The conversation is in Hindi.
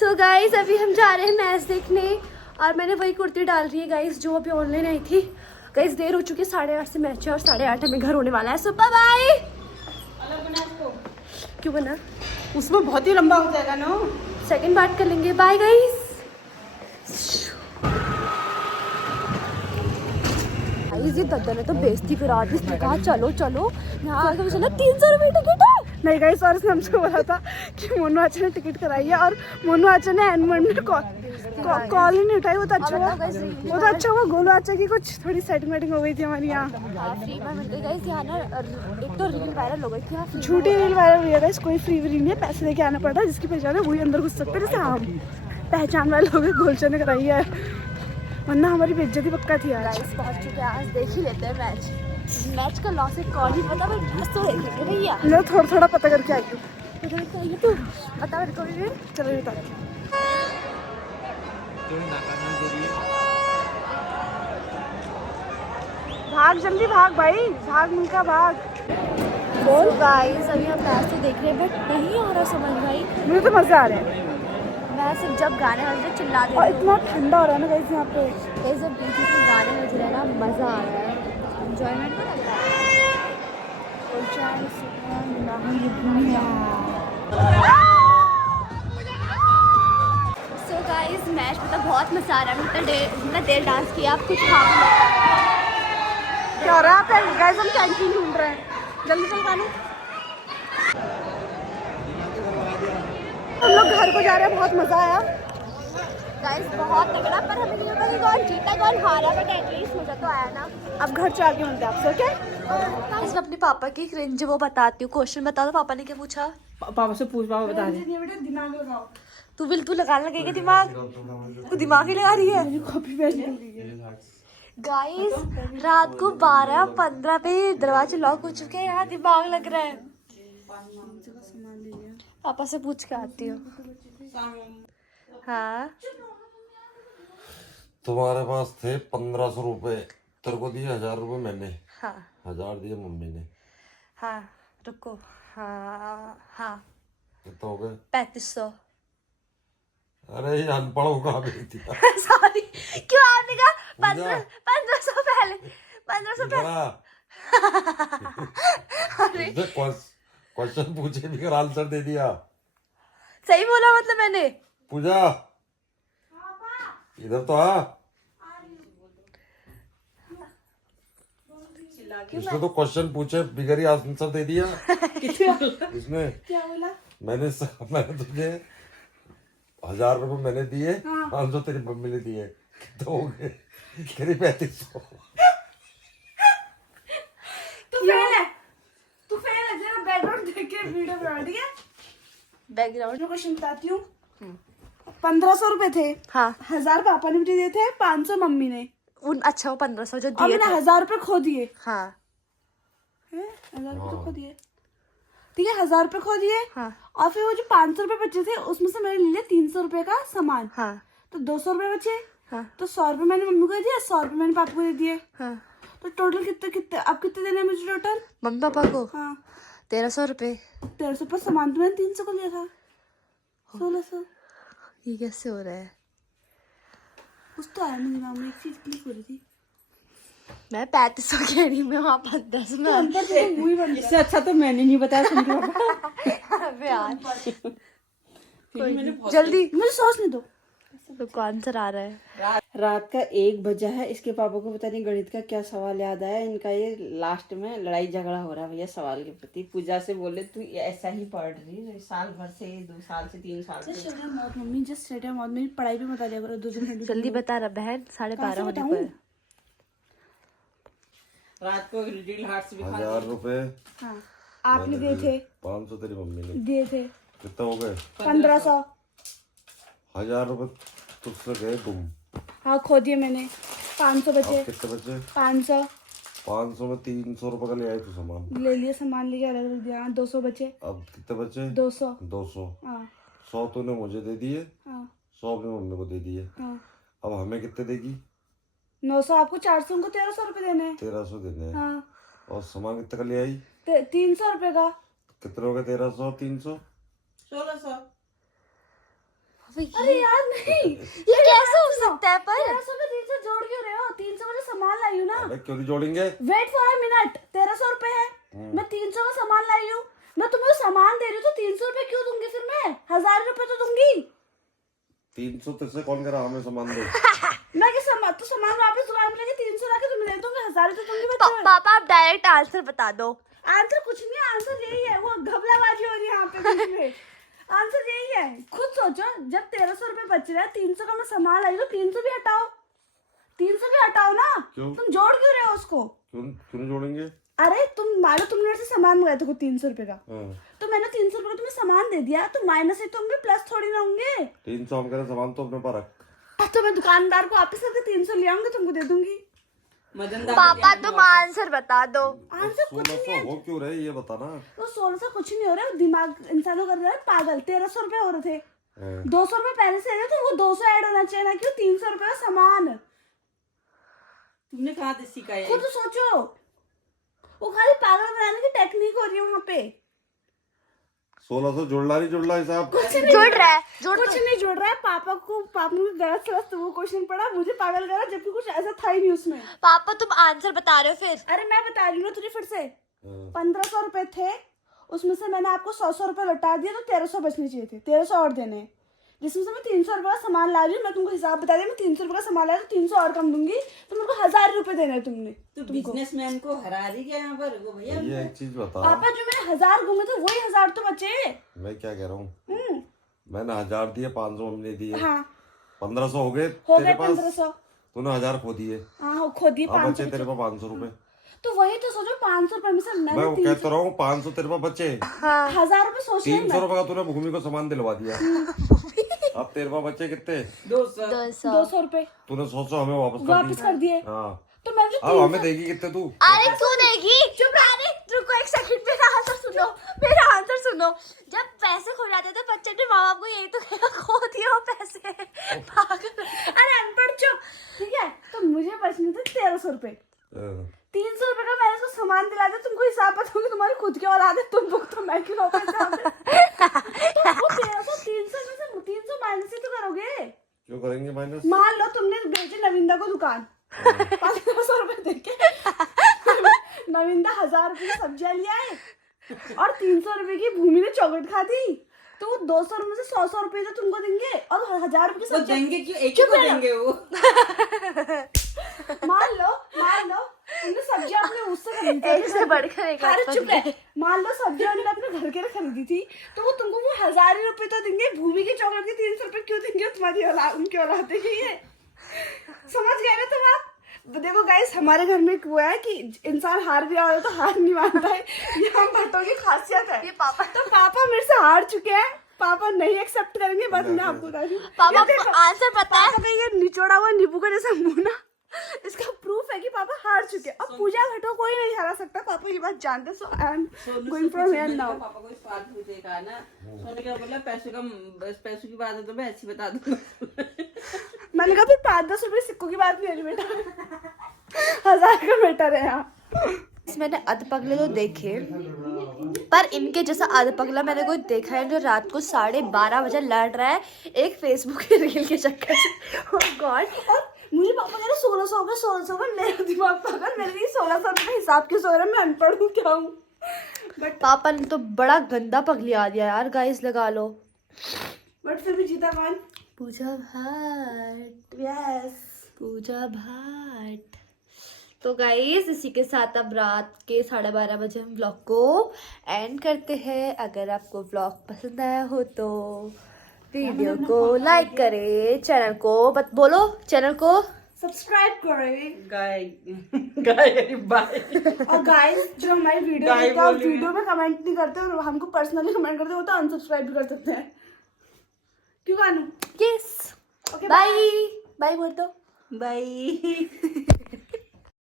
तो गाइस अभी हम जा रहे हैं मैच देखने और मैंने वही कुर्ती डाल रही है गाइस जो अभी ऑनलाइन आई थी। गाइस देर हो चुकी है, 8:30 से मैच है और 8:30 हमें घर होने वाला है। सो बाय बाय। अलग बना इसको, क्यों बना? उसमें बहुत ही लंबा हो जाएगा ना। सेकंड बात कर लेंगे। Bye guys. ये दद्दा ने तो बेइज्जती करा दी। इसने कहा चलो चलो, यहाँ आगे मुझे ना 300 रुपये टिकट है। नहीं गाइस, और उसने हमसे बोला था कि मोनू आचा ने टिकट कराई है और मोनू आचा ने एनमन में कॉल ही नहीं उठाई। वो तो अच्छा हुआ, गोलू आचा की कुछ थोड़ी सेटिंग वेटिंग हो गई थी हमारी यहाँ। फ्री में मिल गई गाइस यहाँ ना। एक तो रील वायरल हो गई थी यहाँ। झूठी रील वायरल हुई है गाइस, कोई फ्री व्री नहीं है, पैसे लेके आना पड़ता है। जिसकी पहचान है वही अंदर घुस सकते हैं, जैसे हम पहचान वाले लोग गोलचा ने कराई है, वरना हमारी बेइज्जती पक्का थी आज। गाइस पहुंच चुके हैं, आज देख ही लेते हैं मैच का लॉस है कौन ही पता। भाई मैच तो देख लेंगे भैया। मैं थोड़ा थोड़ा पता करके आई हूँ। पता करके आई है तू? पता मेरे को भी। चलो बता दो। भाग जल्दी भाग भाई, भाग मिलका भाग। बोल गाइस अभी हम मैच तो देख रहे हैं बट नहीं आ रहा समझ भाई। मुझे तो मजा आ रहा है। मैं सिर्फ जब गाने बज रहे चिल्ला दे और रही हूँ। इतना ठंडा हो रहा है ना गाइस यहाँ पे। गाइस जब बीच में गाने बज रहे हैं ना मजा आ रहा है, एंजॉयमेंट तो लगता है। सो गाइस मैच में तो बहुत मजा आ रहा है। इतना देर डांस किया, आप कुछ खा भी नहीं। क्या हो रहा है गाइस? हम कैंटीन ढूंढ रहे हैं, जल्दी चल कानू। हम लोग घर को जा रहे हैं, बहुत मजा आया गाइस बहुत तगड़ा। पर हमें नहीं पता कि कौन जीता कौन हारा, बट एटलीस्ट मजा तो आया ना। अब घर चल के मिलते हैं आपसे, ओके? गाइस मैं अपने पापा की क्रिंज वो बताती हूँ। क्वेश्चन बता दो, पापा ने क्या पूछा? पापा से पूछ, पापा बता दे। दिमाग लगाओ। तू लगाने लगेगा दिमाग। तू दिमाग ही लगा रही है। कॉपी पेस्ट कर लीजिए। गाइस रात को 12:15 पे दरवाजे लॉक हो चुके हैं, यहाँ दिमाग लग रहा है। पापा से पूछ के आती हूँ। हाँ तुम्हारे पास थे 1500 रुपए, तेरे को दिए 1000 रुपए मैंने। हाँ 1000 दिए मम्मी ने। हाँ रुको। हाँ हाँ कितना हो गए? 3500। अरे ये अनपढ़ होगा अभी दिया। सॉरी, क्यों आपने कहा 1500 पहले? 1500 पहले। अरे क्वेश्चन पूछे भी कर आंसर दे दिया। सही बोला मतलब मैंने। पूजा इधर तो आ। इसने तो क्वेश्चन पूछे बिगर ही आंसर दे दिया। इसने क्या बोला? मैंने तुझे 1000 रुपए मैंने दिए, 500 तेरी मम्मी ने दिए, कितने हो गए? तेरी 3500। तू फेल है जरा बैकग्राउंड देख के वीडियो बना, ठीक है? बैकग्राउंड। मैं क्वेश्चन बताती हूँ। 1500 रुपए थे। हाँ 1000 पापा ने मुझे दिए थे, 500 मम्मी ने। अच्छा वो 1500 जो और दिए मैंने थे। 1000 रुपए खो दिए। हाँ 1000 रुपए तो खो दिए, ठीक है? 1000 रुपए खो दिए। हाँ और फिर वो जो 500 रुपए बचे थे उसमें से मैंने ले लिया 300 रुपए का सामान। हाँ तो 200 रुपए बचे। हाँ तो 100 रुपए मैंने मम्मी को दे दिया, 100 रुपए मैंने पापा को दे दिए। हाँ। तो टोटल कितने कितने अब कितने देने हैं मुझे टोटल? मम्मी पापा को हाँ 1300 रुपये। 1300 पर सामान तो मैंने 300 को लिया था, 1600। ये कैसे हो रहा है? कुछ तो आया मेरे दिमाग में, एक चीज क्लिक हो रही थी। मैं 3500 कह रही हूँ, मैं वहाँ 1500 में। अंतर तो वही बन इससे अच्छा तो मैंने नहीं बताया सुन के पापा। अबे यार कोई नहीं, जल्दी मुझे सोचने दो। तो आंसर आ रहा है। रात का 1 बजा है, इसके पापा को पता नहीं गणित का क्या सवाल याद आया। इनका ये लास्ट में लड़ाई झगड़ा हो रहा है भैया सवाल के प्रति। पूजा से बोले तू ऐसा ही पढ़ रही है साल भर से, 2 साल से 3 साल से। मम्मी जस्ट स्ट्रेट मौत, मेरी पढ़ाई भी बता दिया करो 2 दिन। जल्दी बता रहा बहन, 12:30 होने बताऊं? पर। रात को लिटिल हार्ट्स भी 1000 रुपए हाँ आपने दिए थे, 500 तेरी मम्मी ने दिए थे। कितना हो गए? 1500। 1000 रुपए तुझसे गए तुम। हाँ खो दिए मैंने। 500 बचे। अब कितने बचे? 500 500 में 300 रुपए का ले आए तू सामान। ले लिए, सामान लेके अलग अलग दिया। 200 बचे। अब कितने बचे? 200। 200। हाँ 100 तूने मुझे दे दिए, हाँ 100 अपनी मम्मी को दे दिए। हाँ। अब हमें कितने देगी? 900 आपको, 400 उनको, 1300 रुपए देने हैं। 1300 देने हैं। हाँ और सामान कितने का ले आई? 300 रुपए का। कितने हो गए? 1300 और 300 1600। अरे यार नहीं, ये कैसे हो सकता है? पर 1300 में 300 जोड़ क्यों रहे हो? 300 में जो सामान लाई हूँ ना, अबे क्यों नहीं जोड़ेंगे? वेट फॉर अ मिनट, 1300 रुपए है, मैं 300 का सामान लाई हूँ, मैं तुम्हें सामान दे रही हूँ तो 300 रुपए क्यों दूंगी? फिर मैं 1000 रुपए तो दूंगी। 300 तुझसे कौन करा हमें सामान दे? मैं कि सामान वापस दुकान में लेके 300 ला के तुम्हें दे दूंगी, 1000 तो दूंगी बच्चे। पापा आप डायरेक्ट आंसर बता दो। आंसर कुछ नहीं, आंसर यही है, वो घबराबाजी हो रही है यहाँ पे बीच में। आंसर यही है, खुद सोचो, जब 1300 रुपए बच रहा है, 300 का मैं सामान लाई तो 300 भी हटाओ, 300 भी हटाओ ना। क्यों? तुम जोड़ क्यों रहे हो उसको? क्यों जोड़ेंगे? अरे तुम मानो तुमने मेरे से सामान मंगाया था 300 रुपए का, हाँ। तो मैंने 300 रुपए का तुम्हें सामान दे दिया, तो माइनस ही तो होंगे, प्लस थोड़ी ना होंगे। 300 हम करें सामान तो अपने पास रख। तो मैं दुकानदार को वापस करके 300 ले आऊंगी, तुमको दे दूंगी। पापा तुम आंसर बता दो। आंसर कुछ 1600 हो क्यों रहे ये बताना। वो 1600 कुछ नहीं हो रहा है, दिमाग इंसानों कर रहा है पागल। 1300 रुपए हो रहे थे, 200 रुपए पहले से है, तो वो 200 ऐड होना चाहिए ना, क्यों 300 रुपए का सामान। तुमने कहाँ से सीखा है? खुद सोचो, वो खाली पागल बनाने की टेक्निक हो रही है वहाँ पे। 1600 जुड़ला हिसाब। कुछ नहीं जुड़ रहा है, कुछ नहीं जुड़ रहा है। पापा ने गलत सलत वो क्वेश्चन पढ़ा, मुझे पागल करा, जबकि कुछ ऐसा था ही नहीं उसमें। पापा तुम आंसर बता रहे हो फिर। अरे मैं बता रही हूँ ना तुझे फिर से, 1500 रुपए थे, उसमें से मैंने आपको 100 रुपए लौटा दिया, तो 1300 बचने चाहिए थे, 1300 और देने हैं, जिसमें से मैं 300 रुपए का सामान ला रही हूँ। मैं तुमको हिसाब बता दिया, मैं 300 रुपए का सामान ला रही हूँ, 300 और कम दूंगी, तो मेरे को 1000 रुपए देने हैं तुमने। तो बिजनेसमैन को हरा रही क्या यहाँ पर? वो भैया ये एक चीज बता, पापा जो मैंने 1000 घूमे थे वही 1000 तो बचे। मैं क्या कह रहा हूँ, मैंने 1000 दिए, 500 हमने दिए, हाँ 1500 हो गए हो तेरे गए पास, 1500। तूने 1000 खो दिए, हाँ खो दिए अब 500। बचे तेरे पास 500 रुपए। तो वही तो सोचो, 500 रुपए में से मैं मैंने वो कहता रहा हूँ 500 तेरे पास बचे, 1000 रुपए सोच रही 300 रुपए का तूने भूमि को सामान दिलवा दिया, अब तेरे पास बचे कितने? 200 रुपए तूने 100 हमें वापस वापस कर दिए। हाँ, तो मैंने अब हमें देगी कितने तू? अरे तू देगी, चुप रह। रुको एक सेकंड, मेरा आंसर सुनो, मेरा आंसर सुनो। जब पैसे खो जाते तो बच्चे ने माँ बाप को यही तो कहेगा, खो दिए वो पैसे। पागल। अरे अनपढ़ चुप, ठीक है। तो मुझे बचने थे 1300 रुपए, 300 रुपए का मैंने उसको सामान दिला दिया। तुमको हिसाब पता होगा, तुम्हारी खुद की औलाद है, तुम भुगतो तो मैं क्यों वापस जाऊँ? तो वो 1300 300 में से 300 माइनस ही तो करोगे। क्यों करेंगे माइनस? मान लो तुमने भेजे नविंदा को दुकान 500 रुपए देके, नविंदा 1000 रुपए की सब्जियां ले आए और 300 रुपए की भूमि ने चॉकलेट खा दी, तो 200 रुपए से 100 रुपए तो तुमको देंगे, और 1000 रुपए की वो सब्जी देंगे क्यों? एक ही को देंगे वो। मान लो तुमने सब्जियां अपने उससे खरीदी एक से बढ़कर एक अरे बात चुप रह। मान लो सब्जियां उन्होंने अपने घर के लिए खरीदी थी, तो वो तुमको वो 1000 ही रुपए तो देंगे, भूमि की चॉकलेट के 300 रुपए क्यों देंगे? तुम्हारी औलाद, उनकी औलाद देगी ये। समझ गए ना तुम? आप देखो गाइस, हमारे घर में एक वो है कि इंसान हार गया हो तो हार नहीं मानता है, ये हम भट्टों की खासियत है। ये पापा तो पापा मेरे से हार चुके हैं, पापा नहीं एक्सेप्ट करेंगे, बस मैं आपको बता रही हूँ। पापा ये देखो, को आंसर पता है। पापा का ये निचोड़ा हुआ नींबू का जैसा मुंह ना, इसका प्रूफ है कि पापा हार चुके हैं। अब पूजा घटो कोई नहीं हरा सकता, पापा ये बात जानते। So I am going from here now. पापा को इस बात पूछेगा ना, सोने का बोला पैसों की बात है तो मैं ऐसी बता दूंगा। मैंने कहा फिर 5-10 रुपए सिक्कों की बात नहीं है बेटा, 1000 का मैटर है यहाँ। मैंने अधपगले तो देखे, पर इनके जैसा अधपगला मैंने कोई देखा है जो रात को 12:30 बजे लड़ रहा है एक फेसबुक के रील के चक्कर से। ओह गॉड। और मुझे पापा कह रहे 1600 हो गए, 1600 हो गए। मेरा दिमाग पागल, मेरे लिए 1600 रुपए हिसाब के सो रहा है, मैं अनपढ़ हूँ क्या हूँ? बट पापा ने तो बड़ा गंदा पगलिया दिया यार, गाइस लगा लो। बट फिर भी जीता कौन? पूजा भाट। यस, पूजा भाट। तो गाइस इसी के साथ अब रात के 12:30 बजे हम व्लॉग को एंड करते हैं। अगर आपको व्लॉग पसंद आया हो तो वीडियो को लाइक करें, चैनल को बोलो, चैनल को सब्सक्राइब करें। गाय बाय। और गाइस जो हमारी वीडियो गाय देखते हैं और बोली वीडियो में कमेंट नहीं करते और हमको पर्सनली कमेंट करते हो तो अनसब्सक्राइब भी कर सकते हैं। क्यों कानू? यस। ओके बाय बाय बोल दो। बाय।